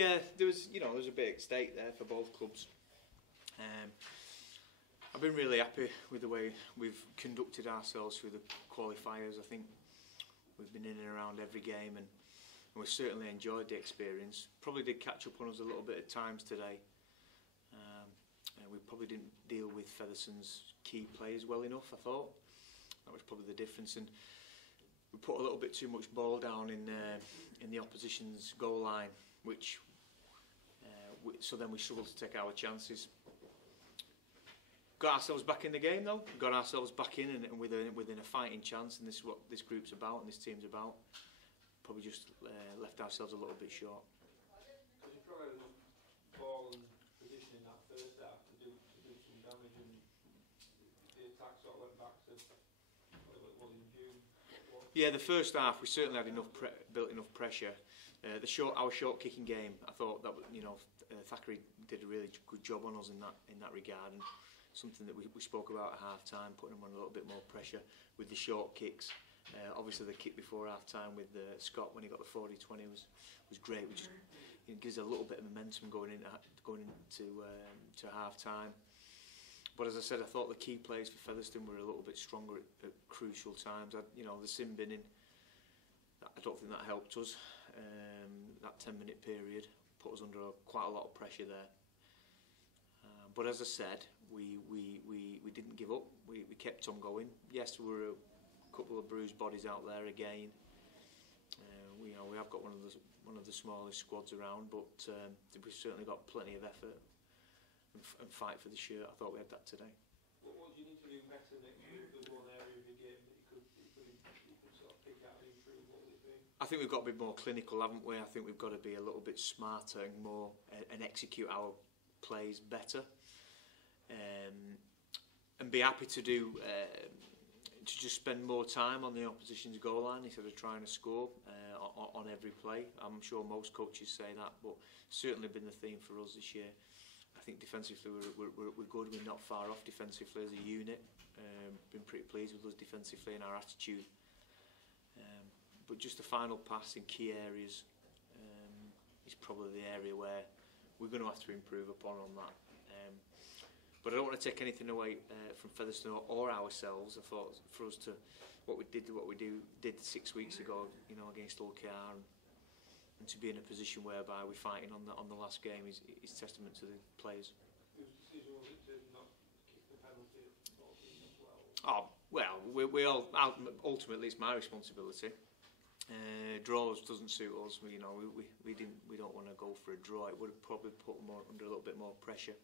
Yeah, there was a bit at stake there for both clubs. I've been really happy with the way we've conducted ourselves through the qualifiers. I think we've been in and around every game, and we certainly enjoyed the experience. Probably did catch up on us a little bit at times today. We probably didn't deal with Featherstone's key players well enough, I thought. That was probably the difference, and we put a little bit too much ball down in the opposition's goal line, which so then we struggled to take our chances. Got ourselves back in the game though. Got ourselves back in and within a fighting chance, and this is what this group's about and this team's about. Probably just left ourselves a little bit short. Because you probably had enough ball and position in that first half to do some damage, and the attack sort of went back to what it was in June. Yeah, the first half we certainly had built enough pressure. Our short kicking game, I thought that Thackeray did a really good job on us in that regard, and something that we spoke about at half time, putting them on a little bit more pressure with the short kicks. Obviously the kick before half time with Scott when he got the 40-20 was great, which gives a little bit of momentum going into half time. But as I said, I thought the key players for Featherstone were a little bit stronger at crucial times. The sin binning, I don't think that helped us. That 10-minute period put us under quite a lot of pressure there. But as I said, we didn't give up. We kept on going. Yes, there were a couple of bruised bodies out there again. We have got one of the smallest squads around, but we've certainly got plenty of effort and fight for the shirt. I thought we had that today. What do you need to do better next year? The one area of the game that you could sort of pick out and improve? What would it be? I think we've got to be more clinical, haven't we? I think we've got to be a little bit smarter and more and execute our plays better, and be happy to to just spend more time on the opposition's goal line instead of trying to score on every play. I'm sure most coaches say that, but certainly been the theme for us this year. I think defensively we're good. We're not far off defensively as a unit. Been pretty pleased with us defensively and our attitude. But just the final pass in key areas is probably the area where we're going to have to improve upon on that. But I don't want to take anything away from Featherstone or ourselves. I thought for us to what we did 6 weeks ago, against OKR, and to be in a position whereby we're fighting on the last game is testament to the players. Whose decision was it to not kick the penalty at 14 as well? Oh well, we all ultimately it's my responsibility. Draws doesn't suit us. We don't want to go for a draw. It would have probably put them under a little bit more pressure.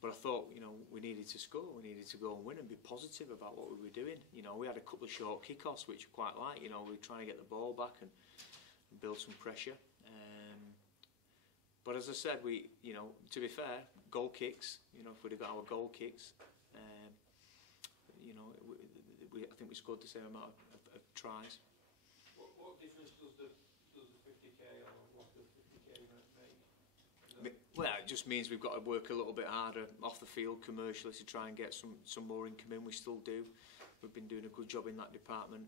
But I thought, we needed to score. We needed to go and win and be positive about what we were doing. We had a couple of short kick-offs, which I quite like. We were trying to get the ball back and build some pressure. But as I said, to be fair, goal kicks. If we'd have got our goal kicks, I think we scored the same amount of tries. What difference does the 50k or what the 50k make? Well, it just means we've got to work a little bit harder off the field commercially to try and get some more income in. We still do. We've been doing a good job in that department.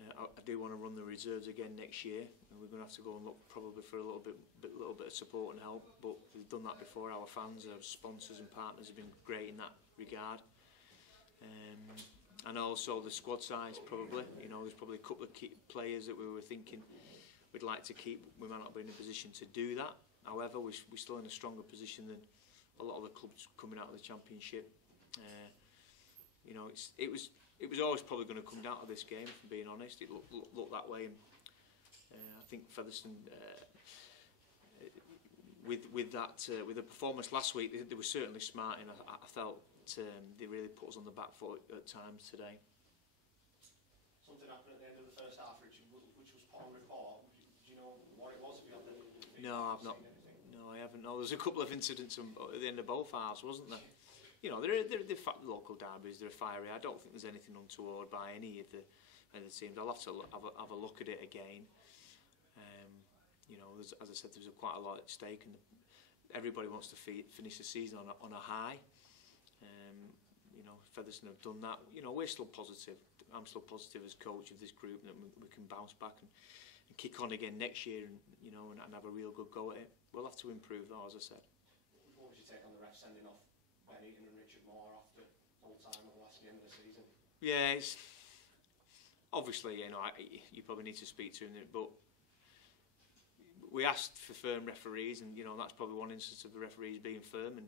I do want to run the reserves again next year, and we're going to have to go and look probably for a little bit of support and help. But we've done that before. Our fans, our sponsors and partners have been great in that regard. And also the squad size, probably. There's probably a couple of key players that we were thinking we'd like to keep. We might not be in a position to do that. However, we're still in a stronger position than a lot of the clubs coming out of the Championship. It was always probably going to come down to this game, if I'm being honest. It looked that way. And, I think Featherstone, with the performance last week, they were certainly smart, and I felt they really put us on the back foot at times today. Something happened at the end of the first half, which was part of the report. Do you know what it was? No, I've not. No, I haven't. No, there's a couple of incidents at the end of both halves, wasn't there? They're local derbies. They're fiery. I don't think there's anything untoward by any of the teams. I'll have to have a look at it again. As I said, there's quite a lot at stake, and everybody wants to finish the season on a high. Featherstone have done that. We're still positive. I'm still positive as coach of this group that we can bounce back and kick on again next year and and have a real good go at it. We'll have to improve though, as I said. What was your take on the ref sending off Ben Eaton and Richard Moore after full time at the end of the season? Yeah, it's obviously you probably need to speak to him, but we asked for firm referees, and that's probably one instance of the referees being firm, and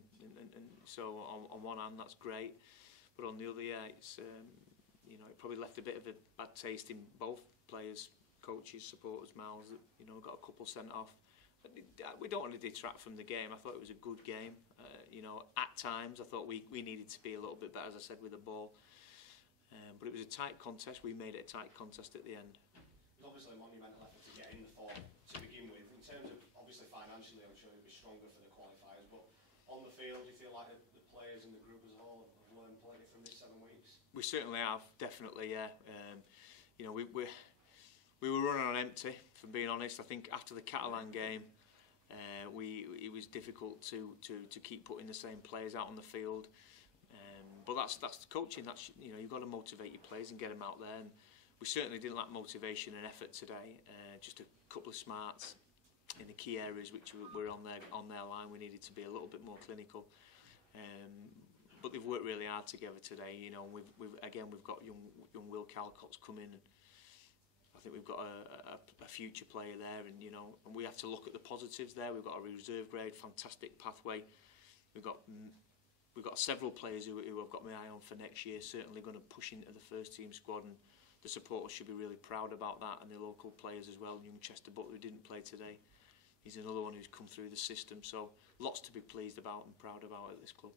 so on one hand that's great, but on the other, it's it probably left a bit of a bad taste in both players, coaches, supporters' mouths. That got a couple sent off. We don't want to detract from the game. I thought it was a good game. At times I thought we needed to be a little bit better, as I said, with the ball. But it was a tight contest. We made it a tight contest at the end. It was obviously a monumental effort to get in the four to begin with. In terms of, obviously financially, I'm sure it was stronger for the qualifiers, but on the field, do you feel like the players and the group as a whole have learned plenty from this 7 weeks? We certainly have, definitely, yeah. We were running on empty, if I'm being honest. I think after the Catalan game, it was difficult to keep putting the same players out on the field. But that's coaching. That's you've got to motivate your players and get them out there. And we certainly didn't lack motivation and effort today. Just a couple of smarts in the key areas which were on their line. We needed to be a little bit more clinical. But they've worked really hard together today. And we've got young Will Calcott's come in, and I think we've got a future player there. And and we have to look at the positives there. We've got a reserve grade, fantastic pathway. We've got several players who I've got my eye on for next year, certainly going to push into the first team squad, and the supporters should be really proud about that, and the local players as well. Young Chester Butler, who didn't play today, he's another one who's come through the system, so lots to be pleased about and proud about at this club.